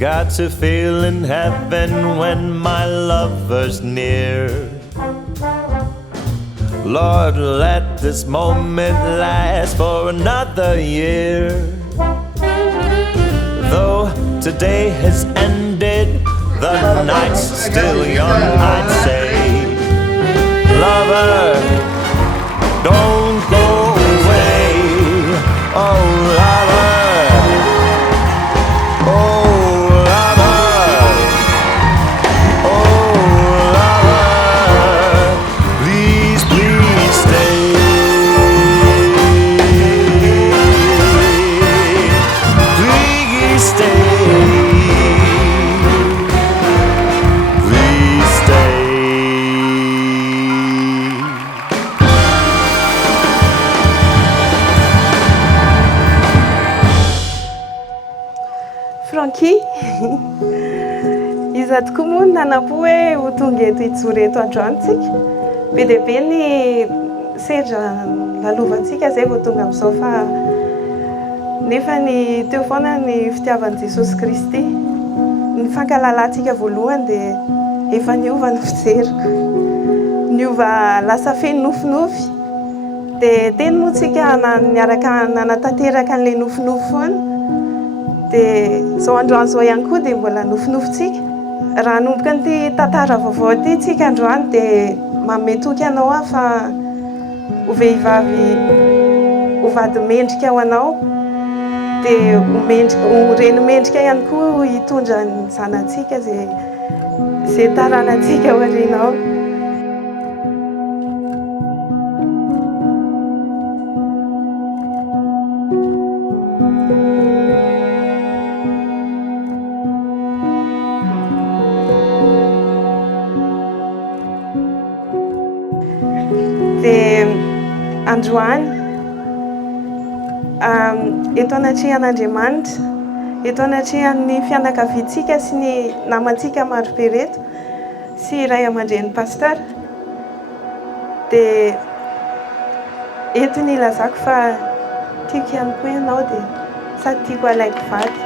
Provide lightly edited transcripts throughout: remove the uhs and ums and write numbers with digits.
got to feel in heaven when my lover's near. Lord, let this moment last for another year. Though today has ended, the night's still young, I'd say. Lover, don't go away. Oh, lover, oh, lover, oh, lover, please, please stay. Please stay. Please stay. Franky, iza tokoa moa nanapo hoe ho tonga eto hijoro eto androantsika. Be dia be ny sedra lalovantsika zay vao tonga amin'izao fa nefa ny teo foana ny fitiavan'i Jesosy Kristy. Ny fankalalantsika voalohany dia efa niova ny fijeriko. Niova lasa feno nofinofy. Dia teny moa tsika niaraka nanatanteraka an'ilay nofinofy foana. Dia izao androany izao ihany koa dia mbola nofinofitsika. Raha nomboka n'ity tantara vaovao ity tsika androany dia manome toky anao aho fa ho vehivavy ho vady mendrika ho anao. Dia ho reny mendrika ihany koa hitondra ny zanantsika izay taranantsika aoriana ao. Dia androany eto anatrehan'Andriamanitra, eto anatrehan'ny fianakaviantsika sy ny namantsika maro be reto sy ray aman-dren'ny pasteur. Dia eto ny ilazako fa tiako ihany koa ianao dia sady tiako alaiko vady.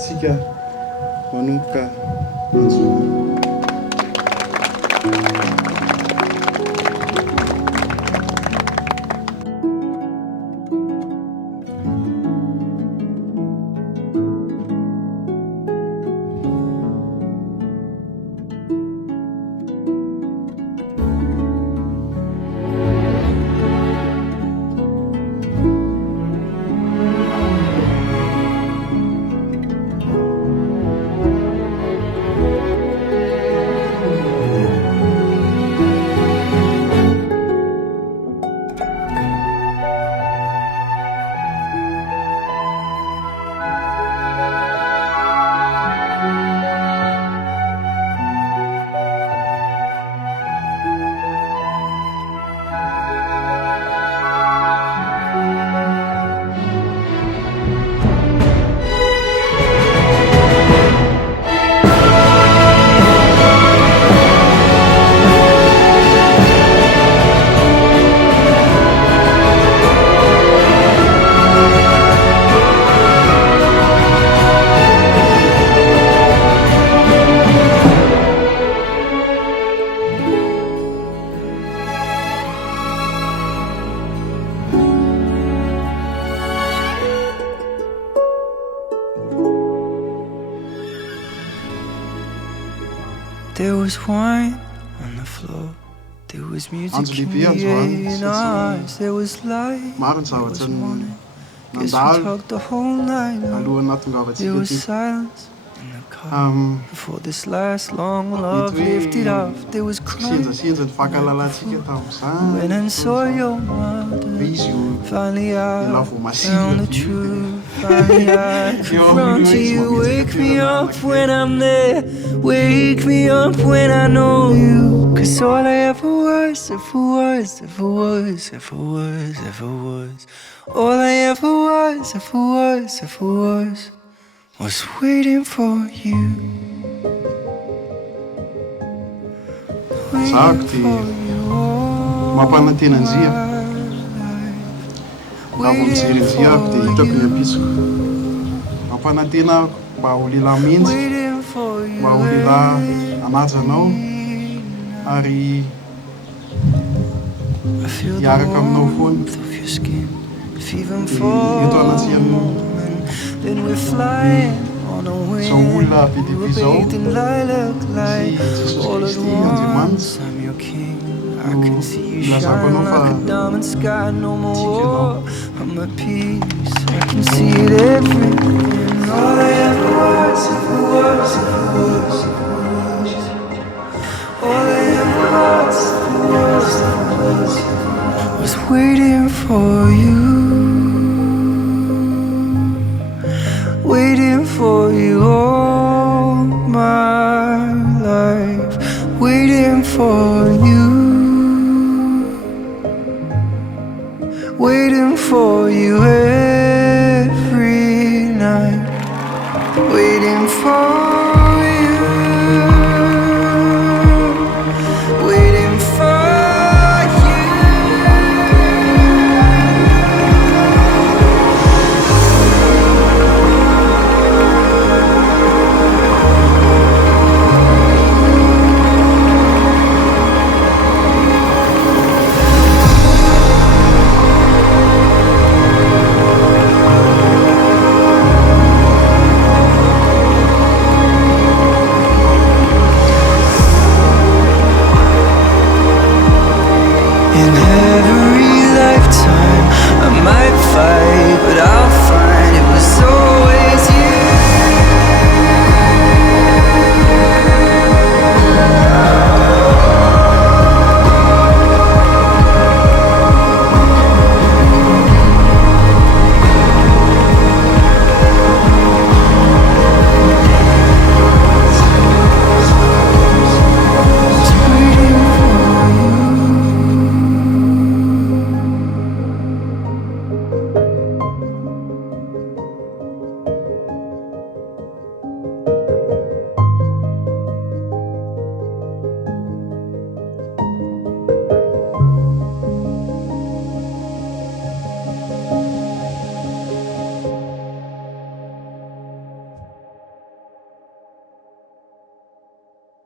Sika manomboka anjona. There was wine on the floor. There was music Anthony in Beard, the man. air in our eyes. There was light. Maro ny There was zavatra morning. Guess we nandalo talked the whole night long. alohan'ny There nahatongavantsika was ty. silence in the car before this last long love lifted off. There was crying Sinjasinja ny fankalalantsika when tamin'izany. I saw your mother. Izy io Finally I la vao found the masilo. truth. Finally I could run to you. Wake me up when I'm there. Wake me up when I know you. 'Cause all I ever was, ever was, ever was, ever was, ever was. All I ever was, ever was, ever was waiting for you. Zako dia mampanantenanjia. Raha vao mijery njiako dia hitako ny apisiko. Mampanantena ako mba ho lehilahy mihitsy, mba ho lehilahy anajanao ary hiaraka aminao foana. Eto anatsy aminao izao olona be dia be izao sy Jesosy Kristy Andriamanitra no ilazako anao fa tiaka anao. I'm at peace, I can see it everything. All I ever was, ever was, ever was, ever was. All I ever was, ever was, ever was waiting for you. Waiting for you all my life. Waiting for you. Waiting for you every night. Waiting for